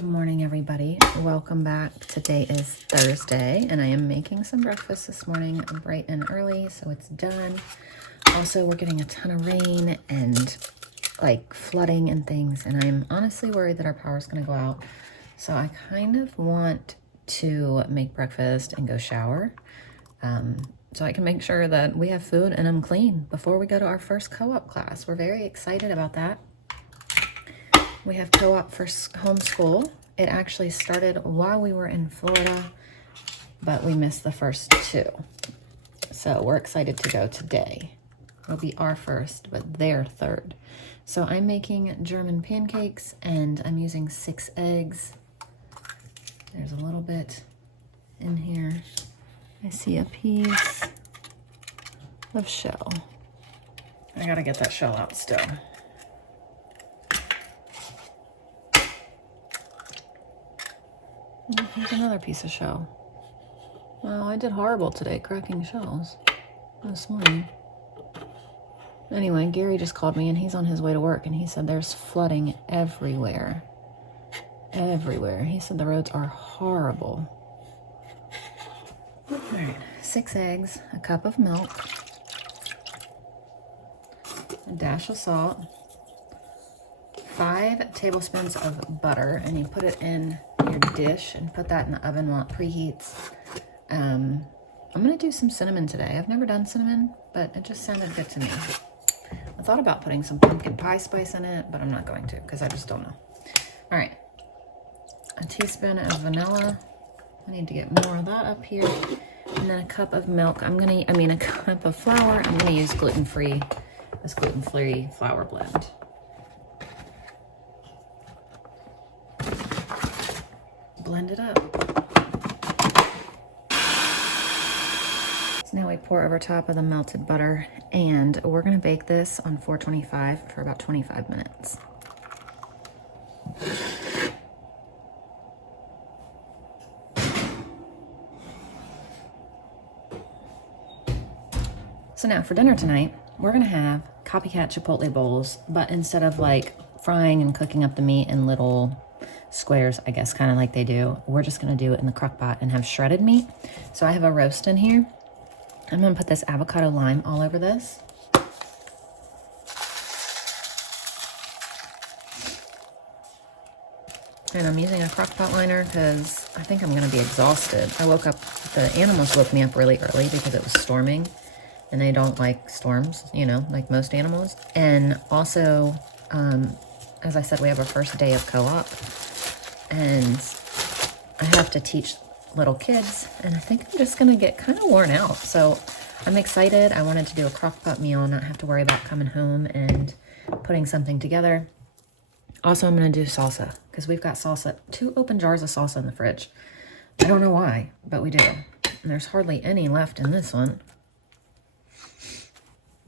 Good morning, everybody. Welcome back. Today is Thursday, and I am making some breakfast this morning bright and early, so it's done. Also, we're getting a ton of rain and like flooding and things, and I'm honestly worried that our power is going to go out. So I kind of want to make breakfast and go shower so I can make sure that we have food and I'm clean before we go to our first co-op class. We're very excited about that. We have co-op for homeschool. It actually started while we were in Florida, but we missed the first two. So we're excited to go today. It'll be our first, but their third. So I'm making German pancakes and I'm using 6 eggs. There's a little bit in here. I see a piece of shell. I gotta get that shell out still. Here's another piece of shell. Well, I did horrible today cracking shells this morning. Anyway, Gary just called me and he's on his way to work and he said there's flooding everywhere. Everywhere. He said the roads are horrible. All right, 6 eggs, a cup of milk, a dash of salt, 5 tablespoons of butter, and you put it in your dish and put that in the oven while it preheats. I'm gonna do some cinnamon today. I've never done cinnamon, but it just sounded good to me. I thought about putting some pumpkin pie spice in it, but I'm not going to because I just don't know. All right, a teaspoon of vanilla. I need to get more of that up here. And then a cup of milk. A cup of flour. I'm gonna use this gluten-free flour blend. Blend it up. So now we pour over top of the melted butter, and we're gonna bake this on 425 for about 25 minutes. So now for dinner tonight, we're gonna have copycat chipotle bowls, but instead of like frying and cooking up the meat in little squares, I guess, kind of like they do, we're just gonna do it in the crock pot and have shredded meat. So I have a roast in here. I'm gonna put this avocado lime all over this. And I'm using a crock pot liner because I think I'm gonna be exhausted. I woke up, the animals woke me up really early because it was storming. And they don't like storms, you know, like most animals. And also, as I said, we have our first day of co-op. And I have to teach little kids. And I think I'm just going to get kind of worn out. So I'm excited. I wanted to do a crock pot meal and not have to worry about coming home and putting something together. Also, I'm going to do salsa because we've got salsa, 2 open jars of salsa in the fridge. I don't know why, but we do. And there's hardly any left in this one.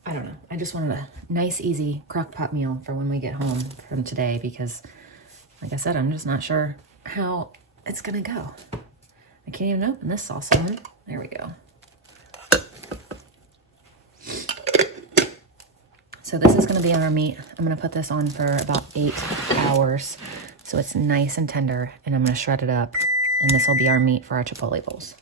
I don't know. I just wanted a nice, easy crock pot meal for when we get home from today because, like I said, I'm just not sure how it's going to go. I can't even open this salsa one. There we go. So this is going to be our meat. I'm going to put this on for about 8 hours so it's nice and tender, and I'm going to shred it up, and this will be our meat for our chipotle bowls.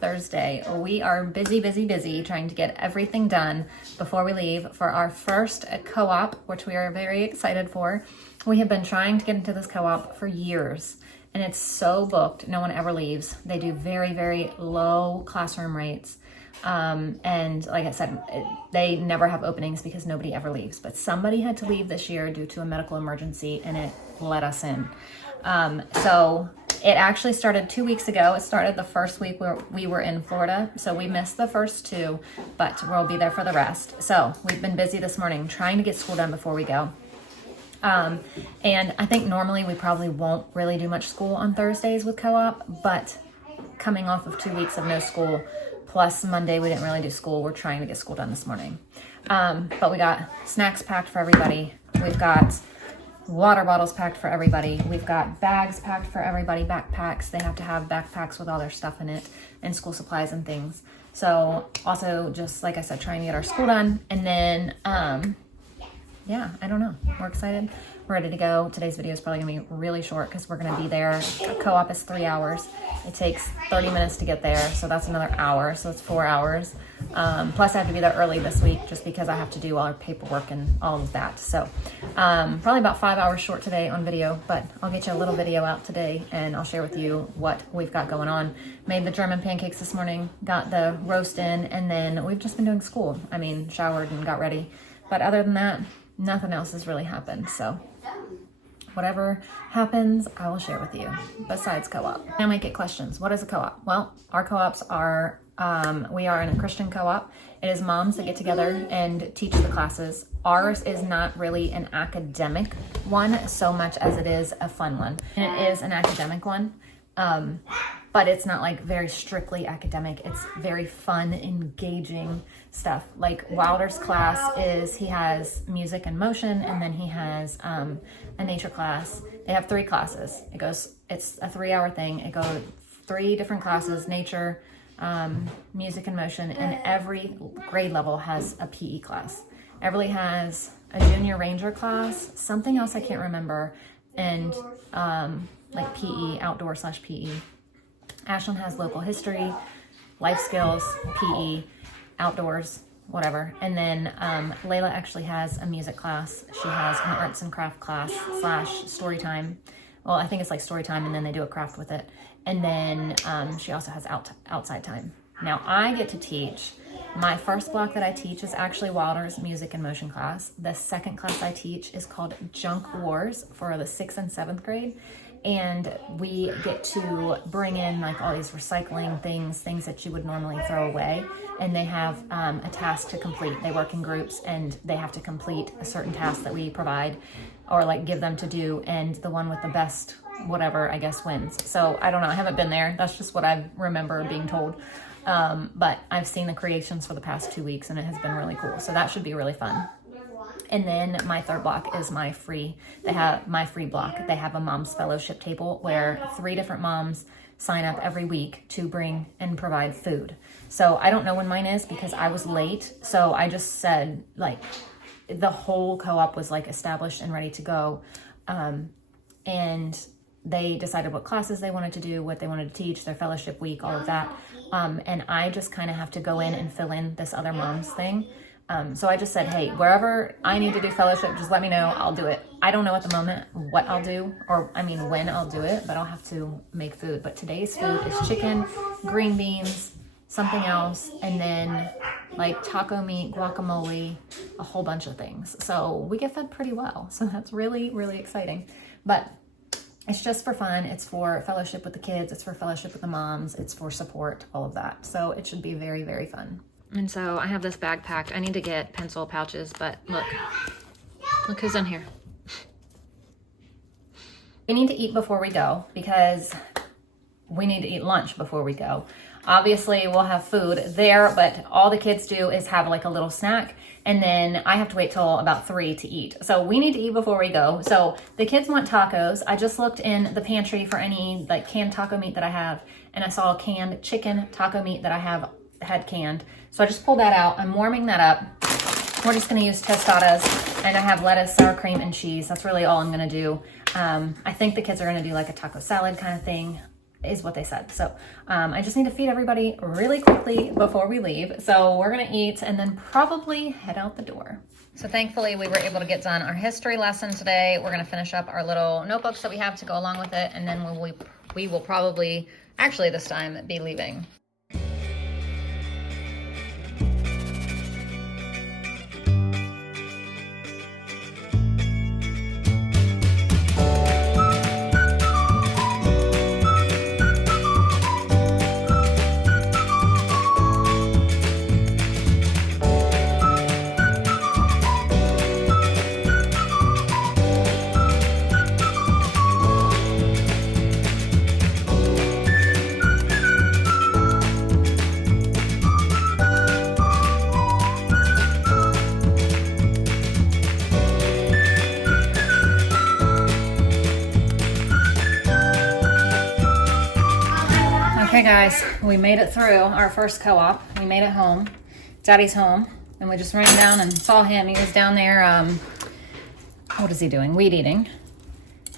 Thursday. We are busy trying to get everything done before we leave for our first co-op, which we are very excited for. We have been trying to get into this co-op for years, and it's so booked. No one ever leaves. They do very low classroom rates. And like I said, they never have openings because nobody ever leaves. But somebody had to leave this year due to a medical emergency, and it let us in. So it actually started 2 weeks ago. It started the first week where we were in Florida. So we missed the first 2, but we'll be there for the rest. So we've been busy this morning trying to get school done before we go. And I think normally we probably won't really do much school on Thursdays with co-op, but coming off of 2 weeks of no school, plus Monday we didn't really do school, we're trying to get school done this morning. But we got snacks packed for everybody. We've got water bottles packed for everybody. We've got bags packed for everybody, backpacks. They have to have backpacks with all their stuff in it and school supplies and things. So also just like I said, trying to get our school done. And then, yeah, I don't know. We're excited. We're ready to go. Today's video is probably gonna be really short because we're gonna be there. Co-op is 3 hours. It takes 30 minutes to get there, so that's another hour, so it's 4 hours. Plus I have to be there early this week just because I have to do all our paperwork and all of that. So probably about 5 hours short today on video, but I'll get you a little video out today and I'll share with you what we've got going on. Made the German pancakes this morning, got the roast in, and then we've just been doing school. I mean, showered and got ready. But other than that, nothing else has really happened. So whatever happens, I will share with you, besides co-op. I might get questions. What is a co-op? Well, our co-ops are, we are in a Christian co-op. It is moms that get together and teach the classes. Ours is not really an academic one so much as it is a fun one. And it is an academic one, but it's not like very strictly academic. It's very fun, engaging stuff. Like Wilder's class is, he has music and motion, and then he has a nature class. They have 3 classes. It's a 3-hour thing. It goes 3 different classes: nature, music and motion, and every grade level has a PE class. Everly has a junior ranger class, something else I can't remember, and like PE, outdoor/PE. Ashlyn has local history, life skills, PE, outdoors, whatever. And then Layla actually has a music class. She has an arts and craft class / story time. Well, I think it's like story time, and then they do a craft with it. And then she also has outside time. Now I get to teach. My first block that I teach is actually Wilder's music and motion class. The second class I teach is called Junk Wars for the 6th and 7th grade. And we get to bring in like all these recycling things that you would normally throw away. And they have a task to complete. They work in groups and they have to complete a certain task that we provide or like give them to do. And the one with the best whatever, I guess, wins. So I don't know. I haven't been there. That's just what I remember being told. But I've seen the creations for the past 2 weeks and it has been really cool. So that should be really fun. And then my third block is my free block. They have a mom's fellowship table where 3 different moms sign up every week to bring and provide food. So I don't know when mine is because I was late. So I just said like the whole co-op was like established and ready to go. And they decided what classes they wanted to do, what they wanted to teach, their fellowship week, all of that. And I just kind of have to go in and fill in this other mom's thing. So I just said, hey, wherever I need to do fellowship, just let me know. I'll do it. I don't know at the moment what I'll do, or I mean, when I'll do it, but I'll have to make food. But today's food is chicken, green beans, something else, and then like taco meat, guacamole, a whole bunch of things. So we get fed pretty well. So that's really, really exciting. But it's just for fun. It's for fellowship with the kids. It's for fellowship with the moms. It's for support, all of that. So it should be very, very fun. And so I have this bag packed. I need to get pencil pouches, but look who's in here. We need to eat before we go because we need to eat lunch before we go. Obviously we'll have food there, but all the kids do is have like a little snack, and then I have to wait till about 3 to eat. So we need to eat before we go. So the kids want tacos. I just looked in the pantry for any like canned taco meat that I have, and I saw a canned chicken taco meat that I had canned. So I just pulled that out. I'm warming that up. We're just gonna use tostadas, and I have lettuce, sour cream, and cheese. That's really all I'm gonna do. I think the kids are gonna do like a taco salad kind of thing. is what they said. So I just need to feed everybody really quickly before we leave. So we're gonna eat and then probably head out the door. So thankfully we were able to get done our history lesson today. We're gonna finish up our little notebooks that we have to go along with it, and then we will probably, actually this time, be leaving. Okay guys, we made it through our first co-op. We made it home. Daddy's home, and we just ran down and saw him. He was down there, what is he doing? Weed eating.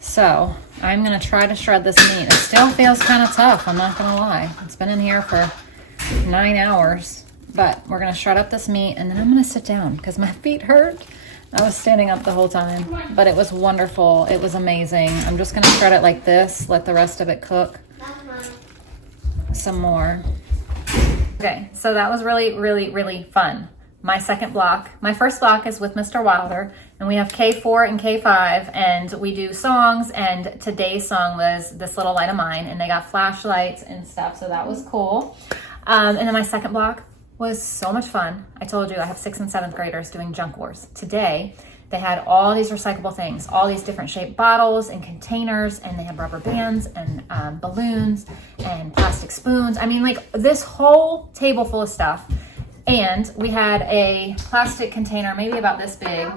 So I'm gonna try to shred this meat. It still feels kind of tough, I'm not gonna lie. It's been in here for 9 hours, but we're gonna shred up this meat, and then I'm gonna sit down because my feet hurt. I was standing up the whole time, but it was wonderful. It was amazing. I'm just gonna shred it like this, let the rest of it cook some more. Okay, so that was really fun. My first block is with Mr. Wilder, and we have K4 and K5, and we do songs, and today's song was This Little Light of Mine, and they got flashlights and stuff, so that was cool. And then my second block was so much fun. I told you I have 6th and 7th graders doing junk wars. Today, they had all these recyclable things, all these different shaped bottles and containers, and they had rubber bands and balloons and plastic spoons. I mean, like this whole table full of stuff. And we had a plastic container, maybe about this big,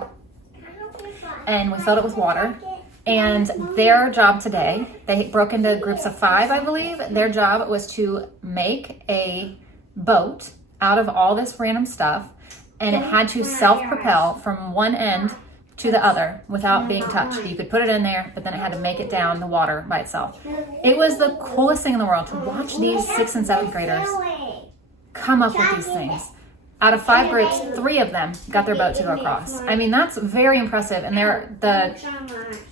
and we filled it with water. And their job today, they broke into groups of 5, I believe. Their job was to make a boat out of all this random stuff, and it had to self-propel from one end to the other without being touched. You could put it in there, but then it had to make it down the water by itself. It was the coolest thing in the world to watch these 6th and 7th graders come up with these things. Out of 5 groups, 3 of them got their boat to go across. I mean, that's very impressive. And the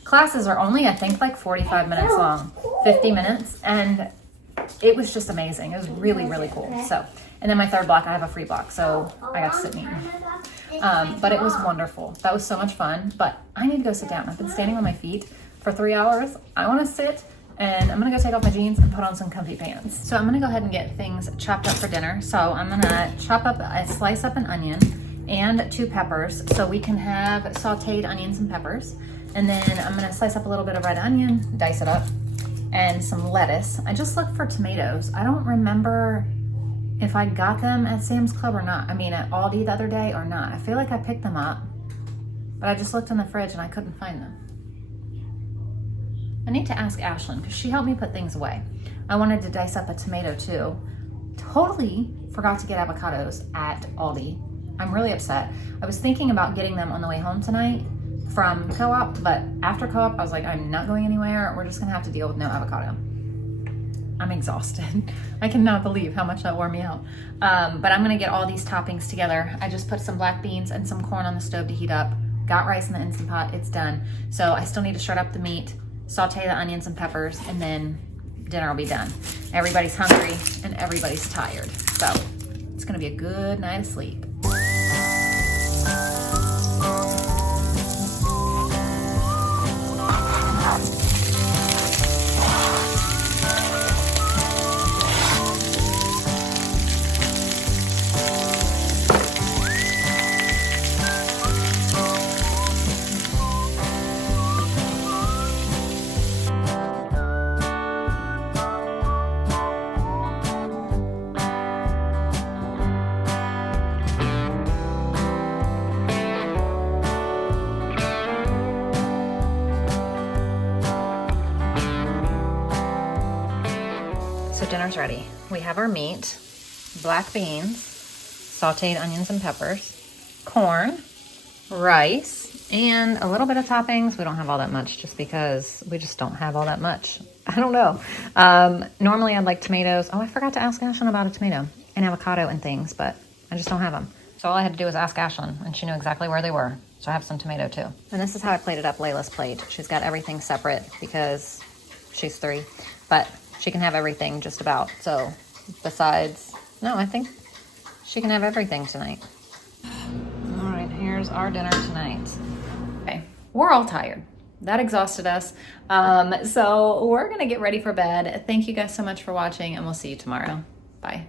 classes are only, I think, like 45 minutes long, 50 minutes. And it was just amazing. It was really cool. So, and then my third block, I have a free block, so I got to sit and eat. But it was wonderful. That was so much fun. But I need to go sit down. I've been standing on my feet for 3 hours. I want to sit, and I'm gonna go take off my jeans and put on some comfy pants. So I'm gonna go ahead and get things chopped up for dinner. So I'm gonna slice up an onion and 2 peppers so we can have sauteed onions and peppers. And then I'm gonna slice up a little bit of red onion, dice it up, and some lettuce. I just looked for tomatoes. I don't remember if I got them at Sam's Club or not. I mean, at Aldi the other day or not. I feel like I picked them up, but I just looked in the fridge and I couldn't find them. I need to ask Ashlyn because she helped me put things away. I wanted to dice up a tomato too. Totally forgot to get avocados at Aldi. I'm really upset. I was thinking about getting them on the way home tonight from co-op, but after co-op, I was like, I'm not going anywhere. We're just gonna have to deal with no avocado. I'm exhausted. I cannot believe how much that wore me out. But I'm gonna get all these toppings together. I just put some black beans and some corn on the stove to heat up. Got rice in the Instant Pot, it's done. So I still need to shred up the meat, saute the onions and peppers, and then dinner will be done. Everybody's hungry and everybody's tired. So it's gonna be a good night of sleep. Dinner's ready. We have our meat, black beans, sauteed onions and peppers, corn, rice, and a little bit of toppings. We don't have all that much just because we just don't have all that much. I don't know. Normally I'd like tomatoes. Oh, I forgot to ask Ashlyn about a tomato and avocado and things, but I just don't have them. So all I had to do was ask Ashlyn, and she knew exactly where they were. So I have some tomato too. And this is how I plated up Layla's plate. She's got everything separate because she's 3, but she can have everything just about. So besides, no, I think she can have everything tonight. All right, here's our dinner tonight. Okay, we're all tired. That exhausted us. So we're gonna get ready for bed. Thank you guys so much for watching, and we'll see you tomorrow. Bye.